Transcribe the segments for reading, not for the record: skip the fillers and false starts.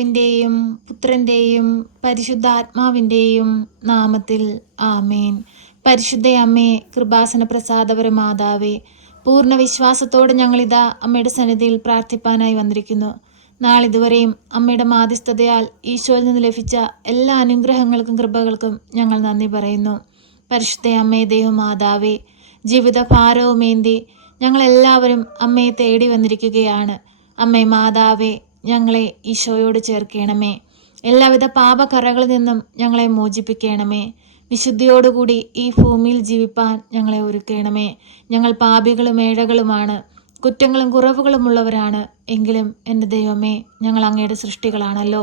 പിതാവിൻ്റെയും പുത്രൻ്റെയും പരിശുദ്ധാത്മാവിൻ്റെയും നാമത്തിൽ ആമേൻ. പരിശുദ്ധ അമ്മേ, കൃപാസന പ്രസാദപര മാതാവേ, പൂർണ്ണ വിശ്വാസത്തോടെ ഞങ്ങളിതാ അമ്മയുടെ സന്നിധിയിൽ പ്രാർത്ഥിപ്പാനായി വന്നിരിക്കുന്നു. നാളിതുവരെയും അമ്മയുടെ മാധ്യസ്ഥതയാൽ ഈശോയിൽ നിന്ന് ലഭിച്ച എല്ലാ അനുഗ്രഹങ്ങൾക്കും കൃപകൾക്കും ഞങ്ങൾ നന്ദി പറയുന്നു. പരിശുദ്ധ അമ്മേ, ദൈവമാതാവേ, ജീവിതഭാരവുമേന്തി ഞങ്ങളെല്ലാവരും അമ്മയെ തേടി വന്നിരിക്കുകയാണ്. അമ്മേ മാതാവേ, ഞങ്ങളെ ഈശോയോട് ചേർക്കണമേ. എല്ലാവിധ പാപക്കറകളിൽ നിന്നും ഞങ്ങളെ മോചിപ്പിക്കണമേ. വിശുദ്ധിയോടുകൂടി ഈ ഭൂമിയിൽ ജീവിപ്പാൻ ഞങ്ങളെ ഒരുക്കണമേ. ഞങ്ങൾ പാപികളും ഏഴകളുമാണ്, കുറ്റങ്ങളും കുറവുകളും ഉള്ളവരാണ്. എങ്കിലും എൻ്റെ ദൈവമേ, ഞങ്ങൾ അങ്ങയുടെ സൃഷ്ടികളാണല്ലോ.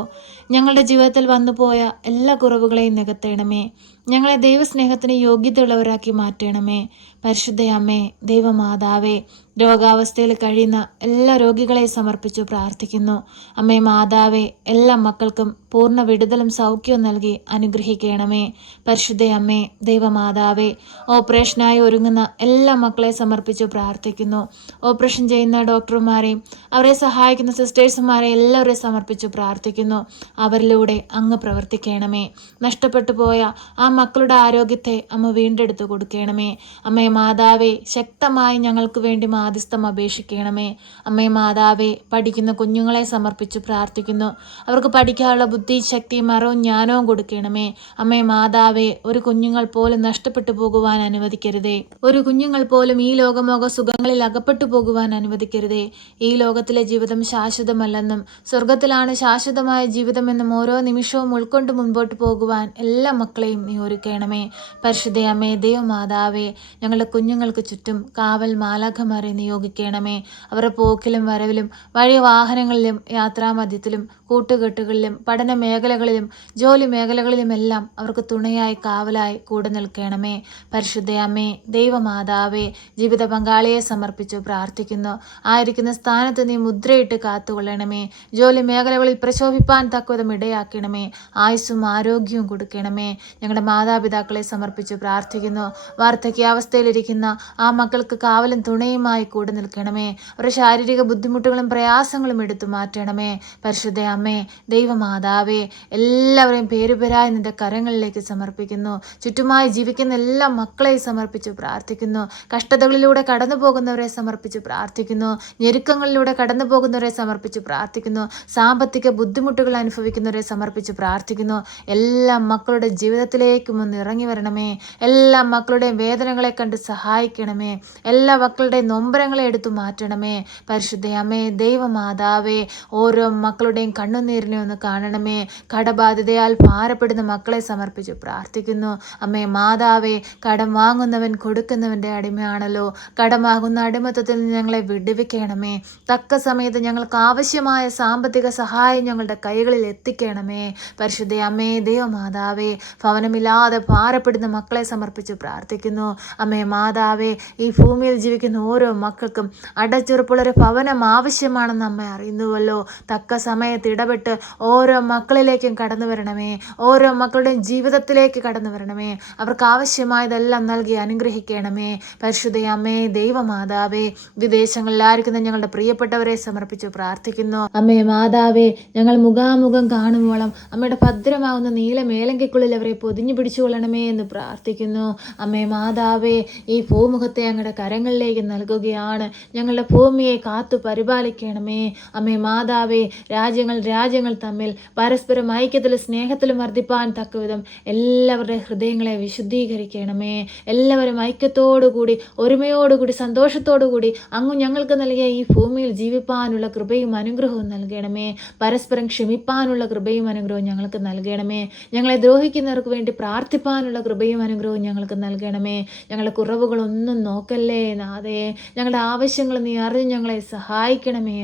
ഞങ്ങളുടെ ജീവിതത്തിൽ വന്നുപോയ എല്ലാ കുറവുകളെയും നികത്തണമേ. ഞങ്ങളെ ദൈവസ്നേഹത്തിന് യോഗ്യതയുള്ളവരാക്കി മാറ്റണമേ. പരിശുദ്ധ അമ്മേ, ദൈവമാതാവേ, രോഗാവസ്ഥയിൽ കഴിയുന്ന എല്ലാ രോഗികളെ സമർപ്പിച്ചു പ്രാർത്ഥിക്കുന്നു. അമ്മേ മാതാവേ, എല്ലാ മക്കൾക്കും പൂർണ്ണ വിടുതലും സൗഖ്യവും നൽകി അനുഗ്രഹിക്കണമേ. പരിശുദ്ധ അമ്മേ, ദൈവമാതാവേ, ഓപ്പറേഷനായി ഒരുങ്ങുന്ന എല്ലാ മക്കളെ സമർപ്പിച്ചു പ്രാർത്ഥിക്കുന്നു. ഓപ്പറേഷൻ ചെയ്യുന്ന ഡോക്ടർമാരെയും അവരെ സഹായിക്കുന്ന സിസ്റ്റേഴ്സുമാരെ എല്ലാവരെയും സമർപ്പിച്ചു പ്രാർത്ഥിക്കുന്നു. അവരിലൂടെ അങ്ങ് പ്രവർത്തിക്കണമേ. നഷ്ടപ്പെട്ടു പോയ ആ മക്കളുടെ ആരോഗ്യത്തെ അമ്മ വീണ്ടെടുത്തു കൊടുക്കണമേ. അമ്മേ മാതാവേ, ശക്തമായി ഞങ്ങൾക്ക് വേണ്ടി മാധ്യസ്ഥം അപേക്ഷിക്കണമേ. അമ്മേ മാതാവേ, പഠിക്കുന്ന കുഞ്ഞുങ്ങളെ സമർപ്പിച്ചു പ്രാർത്ഥിക്കുന്നു. അവർക്ക് പഠിക്കാനുള്ള ബുദ്ധി, ശക്തിയും അറിവും ജ്ഞാനവും കൊടുക്കണമേ. അമ്മേ മാതാവേ, ഒരു കുഞ്ഞുങ്ങൾ പോലും നഷ്ടപ്പെട്ടു പോകുവാൻ അനുവദിക്കരുതേ. ഒരു കുഞ്ഞുങ്ങൾ പോലും ഈ ലോകമോക സുഖങ്ങളിൽ അകപ്പെട്ടു പോകുവാൻ അനുവദിക്കരുതേ. ഈ ലോകത്തിലെ ജീവിതം ശാശ്വതമല്ലെന്നും സ്വർഗത്തിലാണ് ശാശ്വതമായ ജീവിതമെന്നും ഓരോ നിമിഷവും ഉൾക്കൊണ്ട് മുൻപോട്ട് പോകുവാൻ എല്ലാ മക്കളെയും നീ ഒരുക്കണമേ. പരിശുദ്ധ അമ്മേ, ദൈവമാതാവേ, ഞങ്ങളുടെ കുഞ്ഞുങ്ങൾക്ക് ചുറ്റും കാവൽ മാലാഖമാരെ നിയോഗിക്കണമേ. അവരുടെ പോക്കിലും വരവിലും വഴി വാഹനങ്ങളിലും യാത്രാമധ്യത്തിലും കൂട്ടുകെട്ടുകളിലും പഠന മേഖലകളിലും ജോലി മേഖലകളിലുമെല്ലാം അവർക്ക് തുണയായി കാവലായി കൂടെ നിൽക്കണമേ. പരിശുദ്ധ അമ്മേ, ദൈവമാതാവേ, ജീവിത പങ്കാളിയെ സമർപ്പിച്ചു പ്രാർത്ഥിക്കുന്നു. ആയിരിക്കുന്ന സ്ഥാനത്ത് നീ മുദ്രയിട്ട് കാത്തുകൊള്ളണമേ. ജോലി മേഖലകളിൽ പ്രശോഭിപ്പാൻ തക്കവിധം ഇടയാക്കണമേ. ആയുസ്സും ആരോഗ്യവും കൊടുക്കണമേ. ഞങ്ങളുടെ മാതാപിതാക്കളെ സമർപ്പിച്ചു പ്രാർത്ഥിക്കുന്നു. വാർദ്ധക്യാവസ്ഥയിലിരിക്കുന്ന ആ മക്കൾക്ക് കാവലും തുണയുമായി കൂടെ നിൽക്കണമേ. അവരുടെ ശാരീരിക ബുദ്ധിമുട്ടുകളും പ്രയാസങ്ങളും എടുത്തു മാറ്റണമേ. പരിശുദ്ധ അമ്മേ, ദൈവമാതാവേ, എല്ലാവരെയും പേരുപേരായി നിന്റെ കരങ്ങളിലേക്ക് സമർപ്പിക്കുന്നു. ചുറ്റുമായി ജീവിക്കുന്ന എല്ലാ മക്കളെയും സമർപ്പിച്ചു പ്രാർത്ഥിക്കുന്നു. കഷ്ടതകളിലൂടെ കടന്നു പോകുന്നവരെ സമർപ്പിച്ചു പ്രാർത്ഥിക്കുന്നു. ഞെരുക്കങ്ങളിലൂടെ കടന്നു പോകുന്നവരെ സമർപ്പിച്ചു പ്രാർത്ഥിക്കുന്നു. സാമ്പത്തിക ബുദ്ധിമുട്ടുകൾ അനുഭവിക്കുന്നവരെ സമർപ്പിച്ചു പ്രാർത്ഥിക്കുന്നു. എല്ലാ മക്കളുടെ ജീവിതത്തിലേക്കും ഒന്ന് ഇറങ്ങി വരണമേ. എല്ലാ മക്കളുടെയും വേദനകളെ കണ്ട് സഹായിക്കണമേ. എല്ലാ മക്കളുടെയും നൊമ്പരങ്ങളെ എടുത്തു മാറ്റണമേ. പരിശുദ്ധ അമ്മേ, ദൈവമാതാവേ, ഓരോ മക്കളുടെയും കണ്ണുനീരിനെ ഒന്ന് കാണണമേ. കടബാധിതയാൽ ഭാരപ്പെടുന്ന മക്കളെ സമർപ്പിച്ചു പ്രാർത്ഥിക്കുന്നു. അമ്മേ മാതാവേ, കടം വാങ്ങുന്നവൻ കൊടുക്കുന്നവൻ്റെ അടിമയാണല്ലോ. കടമാകുന്ന അടിമത്തത്തിൽ നിന്ന് ഞങ്ങളെ വിടുവിക്കണമേ. തക്ക സമയത്ത് ഞങ്ങൾക്ക് ആവശ്യമായ സാമ്പത്തിക സഹായം ഞങ്ങളുടെ കൈകളിൽ എത്തിക്കണമേ. പരിശുദ്ധ അമ്മേ, ദൈവമാതാവേ, ഭവനമില്ലാതെ ഭാരപ്പെടുന്ന മക്കളെ സമർപ്പിച്ചു പ്രാർത്ഥിക്കുന്നു. അമ്മേ മാതാവേ, ഈ ഭൂമിയിൽ ജീവിക്കുന്ന ഓരോ മക്കൾക്കും അടച്ചുറപ്പുള്ളൊരു ഭവനം ആവശ്യമാണെന്ന് അമ്മ അറിയുന്നുവല്ലോ. തക്ക സമയത്ത് ഇടപെട്ട് ഓരോ മക്കളിലേക്കും കടന്നു വരണമേ. ഓരോ മക്കളുടെയും ജീവിതത്തിലേക്ക് കടന്നു വരണമേ. അവർക്ക് ആവശ്യമായതെല്ലാം നൽകി അനുഗ്രഹിക്കണമേ. പരിശുദ്ധ അമ്മേ, ദൈവമാതാവേ, വിദേശങ്ങളിലായിരിക്കുന്ന ഞങ്ങളുടെ പ്രിയപ്പെട്ടവരെ സമർപ്പിച്ചു പ്രാർത്ഥിക്കുന്നു. അമ്മേ മാതാവേ, ഞങ്ങൾ മുഖാമുഖം കാണുമ്പോളം അമ്മയുടെ ഭദ്രമാവുന്ന നീല മേലങ്കിക്കുള്ളിൽ അവരെ പൊതിഞ്ഞു പിടിച്ചുകൊള്ളണമേ എന്ന് പ്രാർത്ഥിക്കുന്നു. അമ്മേ മാതാവേ, ഈ ഭൂമുഖത്തെ ഞങ്ങളുടെ കരങ്ങളിലേക്ക് നൽകുകയാണ്. ഞങ്ങളുടെ ഭൂമിയെ കാത്തു പരിപാലിക്കണമേ. അമ്മേ മാതാവേ, രാജ്യങ്ങൾ തമ്മിൽ പരസ്പരം ഐക്യത്തിലും സ്നേഹത്തിലും വർദ്ധിപ്പാൻ തക്കവിധം എല്ലാവരുടെ ഹൃദയങ്ങളെ വിശുദ്ധീകരിക്കണമേ. എല്ലാവരും ഐക്യത്തോടുകൂടി ഒരുമയോടുകൂടി സന്തോഷത്തോടുകൂടി അങ്ങ് ഞങ്ങൾക്ക് നൽകിയ ഈ ഭൂമിയിൽ ജീവിപ്പാനുള്ള കൃപയും അനുഗ്രഹവും നൽകണമേ. പരസ്പരം ക്ഷമിപ്പാനുള്ള കൃപയും അനുഗ്രഹവും ഞങ്ങൾക്ക് നൽകണമേ. ഞങ്ങളെ ദ്രോഹിക്കുന്നവർക്ക് വേണ്ടി പ്രാർത്ഥിപ്പാനുള്ള കൃപയും അനുഗ്രഹവും ഞങ്ങൾക്ക് നൽകണമേ. ഞങ്ങളുടെ കുറവുകളൊന്നും നോക്കല്ലേ നാഥേ. ഞങ്ങളുടെ ആവശ്യങ്ങൾ നീ അറിഞ്ഞ് ഞങ്ങളെ സഹായിക്കണമേ.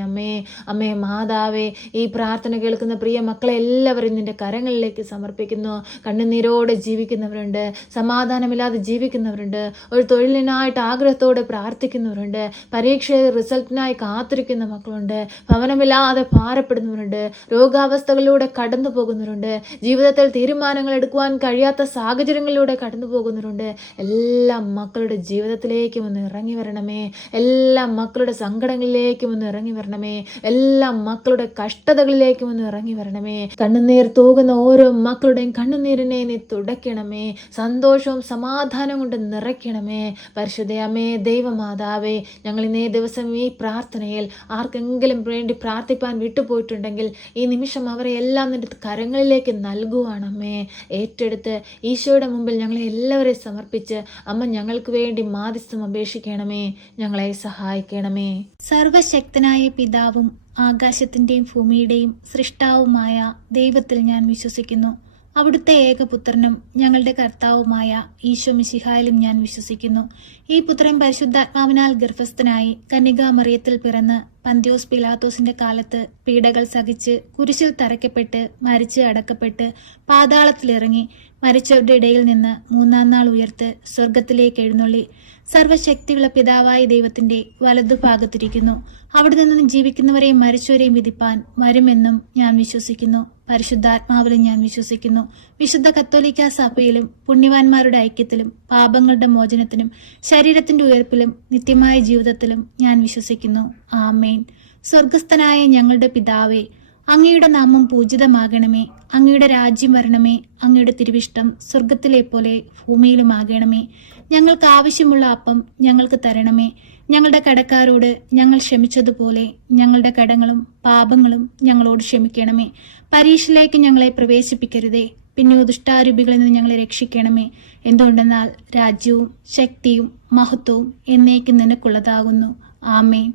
അമ്മേ മാതാവേ, ഈ പ്രാർത്ഥന കേൾക്കുന്ന പ്രിയ മക്കളെ എല്ലാവരും നിന്റെ കരങ്ങളിലേക്ക് സമർപ്പിക്കുന്നു. കണ്ണുനീരോടെ ജീവിക്കുന്നവരുണ്ട്, സമാധാനമില്ലാതെ ജീവിക്കുന്നവരുണ്ട്, ഒരു തൊഴിലിനായിട്ട് ആഗ്രഹത്തോടെ പ്രാർത്ഥിക്കുന്നവരുണ്ട്, പരീക്ഷ റിസൾട്ടിനായി കാത്തിരിക്കുന്ന മക്കളുണ്ട്. ഭവനമില്ലാതെ ഭാരപ്പെടുന്നവരുണ്ട്. രോഗാവസ്ഥകളിലൂടെ കടന്നു പോകുന്നവരുണ്ട്. ജീവിതത്തിൽ തീരുമാനങ്ങൾ എടുക്കുവാൻ കഴിയാത്ത സാഹചര്യങ്ങളിലൂടെ കടന്നു പോകുന്നവരുണ്ട്. എല്ലാ മക്കളുടെ ജീവിതത്തിലേക്കും ഒന്ന് ഇറങ്ങി വരണമേ. എല്ലാ മക്കളുടെ സങ്കടങ്ങളിലേക്കും ഒന്ന് ഇറങ്ങി വരണമേ. എല്ലാ മക്കളുടെ കഷ്ടതകളിലേക്കും ഒന്ന് ഇറങ്ങി വരണമേ. കണ്ണുനീർ തൂകുന്ന ഓരോ മക്കളുടെയും കണ്ണുനീരിനെ നീ തുടയ്ക്കണമേ. സന്തോഷവും സമാധാനം കൊണ്ട് നിറയ്ക്കണമേ. പരിശുദ്ധയമ്മേ, ദൈവമാതാവേ, ഞങ്ങൾ ഇന്നേ ദിവസം ഈ പ്രാർത്ഥനയിൽ ആർക്കെങ്കിലും വേണ്ടി പ്രാർത്ഥിപ്പാൻ വിട്ടുപോയിട്ടുണ്ടെങ്കിൽ ഈ നിമിഷം അവരെ എല്ലാം നിന്റെ കരങ്ങളിലേക്ക് നൽകുവാണമ്മേ. ഏറ്റെടുത്ത് ഈശോയുടെ മുമ്പിൽ ഞങ്ങളെ എല്ലാവരെയും സമർപ്പിച്ച് അമ്മ ഞങ്ങൾക്ക് വേണ്ടി മാധ്യസ്ഥം അപേക്ഷിക്കണമേ. ഞങ്ങളെ സഹായിക്കണമേ. സർവശക്തനായ പിതാവും ആകാശത്തിൻ്റെയും ഭൂമിയുടെയും സൃഷ്ടാവുമായ ദൈവത്തിൽ ഞാൻ വിശ്വസിക്കുന്നു. അവിടുത്തെ ഏകപുത്രനും ഞങ്ങളുടെ കർത്താവുമായ ഈശോ മിശിഹായിലും ഞാൻ വിശ്വസിക്കുന്നു. ഈ പുത്രൻ പരിശുദ്ധാത്മാവിനാൽ ഗർഭസ്ഥനായി കന്യകാമറിയത്തിൽ പിറന്ന് പന്ത്യോസ് പിലാത്തോസിന്റെ കാലത്ത് പീഡകൾ സഹിച്ച് കുരിശിൽ തറയ്ക്കപ്പെട്ട് മരിച്ച് അടക്കപ്പെട്ട് പാതാളത്തിലിറങ്ങി മരിച്ചവരുടെ ഇടയിൽ നിന്ന് മൂന്നാം നാൾ ഉയർത്ത് സ്വർഗത്തിലേക്ക് എഴുന്നള്ളി സർവശക്തിയുള്ള പിതാവായ ദൈവത്തിന്റെ വലതുഭാഗത്തിരിക്കുന്നു. അവിടെ നിന്ന് ജീവിക്കുന്നവരെയും മരിച്ചവരെയും വിധിപ്പാൻ വരുമെന്നും ഞാൻ വിശ്വസിക്കുന്നു. പരിശുദ്ധാത്മാവിലും ഞാൻ വിശ്വസിക്കുന്നു. വിശുദ്ധ കത്തോലിക്ക സഭയിലും പുണ്യവാന്മാരുടെ ഐക്യത്തിലും പാപങ്ങളുടെ മോചനത്തിനും ശരീരത്തിന്റെ ഉയർപ്പിലും നിത്യമായ ജീവിതത്തിലും ഞാൻ വിശ്വസിക്കുന്നു. ആമേൻ. സ്വർഗസ്ഥനായ ഞങ്ങളുടെ പിതാവേ, അങ്ങയുടെ നാമം പൂജിതമാകണമേ. അങ്ങയുടെ രാജ്യം വരണമേ. അങ്ങയുടെ തിരുവിഷ്ടം സ്വർഗത്തിലെ പോലെ ഭൂമിയിലുമാകണമേ. ഞങ്ങൾക്ക് ആവശ്യമുള്ള അപ്പം ഞങ്ങൾക്ക് തരണമേ. ഞങ്ങളുടെ കടക്കാരോട് ഞങ്ങൾ ക്ഷമിച്ചതുപോലെ ഞങ്ങളുടെ കടങ്ങളും പാപങ്ങളും ഞങ്ങളോട് ക്ഷമിക്കണമേ. പരീക്ഷയിലേക്ക് ഞങ്ങളെ പ്രവേശിപ്പിക്കരുതേ, പിന്നെ ദുഷ്ടാരൂപികളിൽ നിന്ന് ഞങ്ങളെ രക്ഷിക്കണമേ. എന്തുകൊണ്ടെന്നാൽ രാജ്യവും ശക്തിയും മഹത്വവും എന്നേക്കും നിനക്കുള്ളതാകുന്നു. ആമേൻ.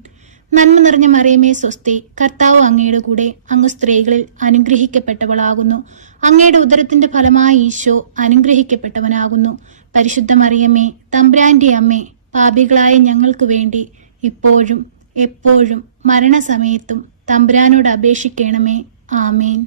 നന്മ നിറഞ്ഞ മറിയമേ സ്വസ്തി, കർത്താവ് അങ്ങയുടെ കൂടെ, അങ്ങ് സ്ത്രീകളിൽ അനുഗ്രഹിക്കപ്പെട്ടവളാകുന്നു. അങ്ങയുടെ ഉദരത്തിന്റെ ഫലമായ ഈശോ അനുഗ്രഹിക്കപ്പെട്ടവനാകുന്നു. പരിശുദ്ധ മറിയമേ, തമ്പുരാന്റെ അമ്മേ, പാപികളായ ഞങ്ങൾക്ക് വേണ്ടി ഇപ്പോഴും എപ്പോഴും മരണസമയത്തും തമ്പുരാനോട് അപേക്ഷിക്കണമേ. ആമേൻ.